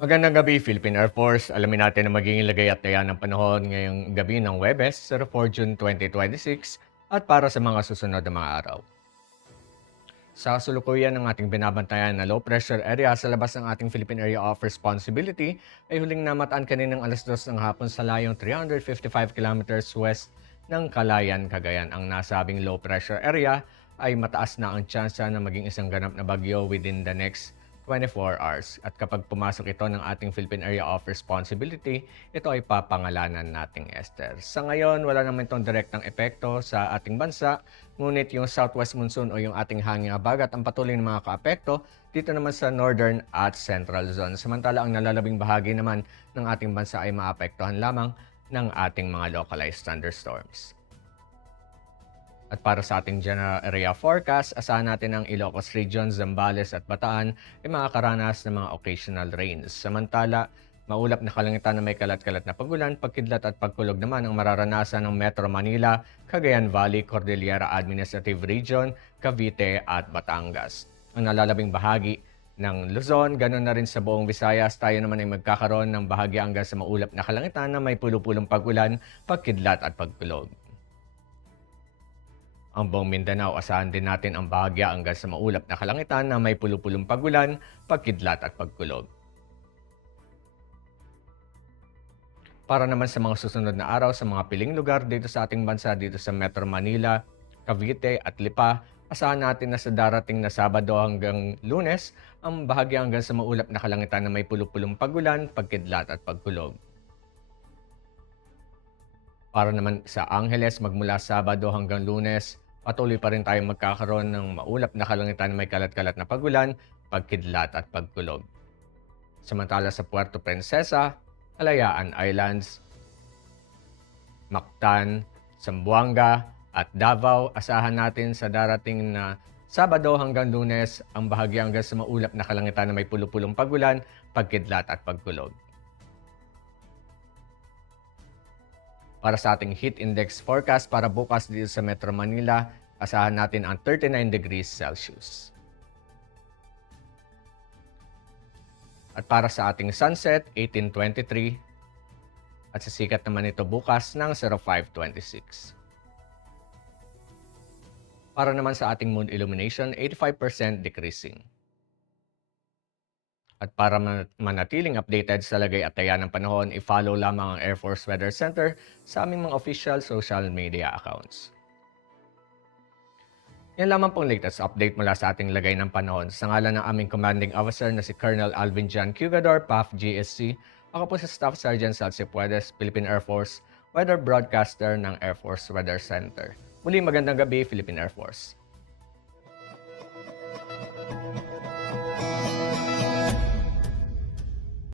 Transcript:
Magandang gabi, Philippine Air Force. Alamin natin ang magiging lagay at taya ng panahon ngayong gabi ng Webes, 4 June 2026 at para sa mga susunod na mga araw. Sa kasalukuyan ng ating binabantayan na low pressure area sa labas ng ating Philippine Area of Responsibility ay huling namataan kaninang alas 2 ng hapon sa layong 355 kilometers west ng Calayan, Cagayan. Ang nasabing low pressure area ay mataas na ang tsansa na maging isang ganap na bagyo within the next 24 hours. At kapag pumasok ito ng ating Philippine Area of Responsibility, ito ay papangalanan nating Esther. Sa ngayon, wala naman itong direktang epekto sa ating bansa, ngunit yung southwest monsoon o yung ating hanging habagat ang patuloy na mga kaapekto dito naman sa northern at central zone. Samantala, ang nalalabing bahagi naman ng ating bansa ay maapektuhan lamang ng ating mga localized thunderstorms. At para sa ating general area forecast, asahan natin ang Ilocos Region, Zambales at Bataan ay makakaranas ng mga occasional rains. Samantala, maulap na kalangitan na may kalat-kalat na pagulan, pagkidlat at pagkulog naman ang mararanasan ng Metro Manila, Cagayan Valley, Cordillera Administrative Region, Cavite at Batangas. Ang nalalabing bahagi ng Luzon, ganoon na rin sa buong Visayas, tayo naman ay magkakaroon ng bahagi hanggang sa maulap na kalangitan na may pulupulong pagulan, pagkidlat at pagkulog. Ang buong Mindanao, asahan din natin ang bahagya hanggang sa maulap na kalangitan na may pulupulong pagulan, pagkidlat at pagkulog. Para naman sa mga susunod na araw sa mga piling lugar dito sa ating bansa, dito sa Metro Manila, Cavite at Lipa, asahan natin na sa darating na Sabado hanggang Lunes, ang bahagya hanggang sa maulap na kalangitan na may pulupulong pagulan, pagkidlat at pagkulog. Para naman sa Angeles, magmula Sabado hanggang Lunes, patuloy pa rin tayong magkakaroon ng maulap na kalangitan na may kalat-kalat na pagulan, pagkidlat at pagkulog. Samantala sa Puerto Princesa, Kalayaan Islands, Mactan, Zamboanga at Davao, asahan natin sa darating na Sabado hanggang Lunes ang bahagya hanggang sa maulap na kalangitan na may pulupulong pagulan, pagkidlat at pagkulog. Para sa ating heat index forecast para bukas dito sa Metro Manila, asahan natin ang 39 degrees Celsius. At para sa ating sunset, 18:23. At sa sikat naman ito bukas ng 05:26. Para naman sa ating moon illumination, 85% decreasing. At para manatiling updated sa lagay at taya ng panahon, i-follow lamang ang Air Force Weather Center sa aming mga official social media accounts. Yan lamang pong latest update mula sa ating lagay ng panahon. Sa ngalan ng aming commanding officer na si Colonel Alvin John Cugador, PAF GSC, ako po si Staff Sergeant Salsi Puedes, Philippine Air Force, Weather Broadcaster ng Air Force Weather Center. Muli magandang gabi, Philippine Air Force.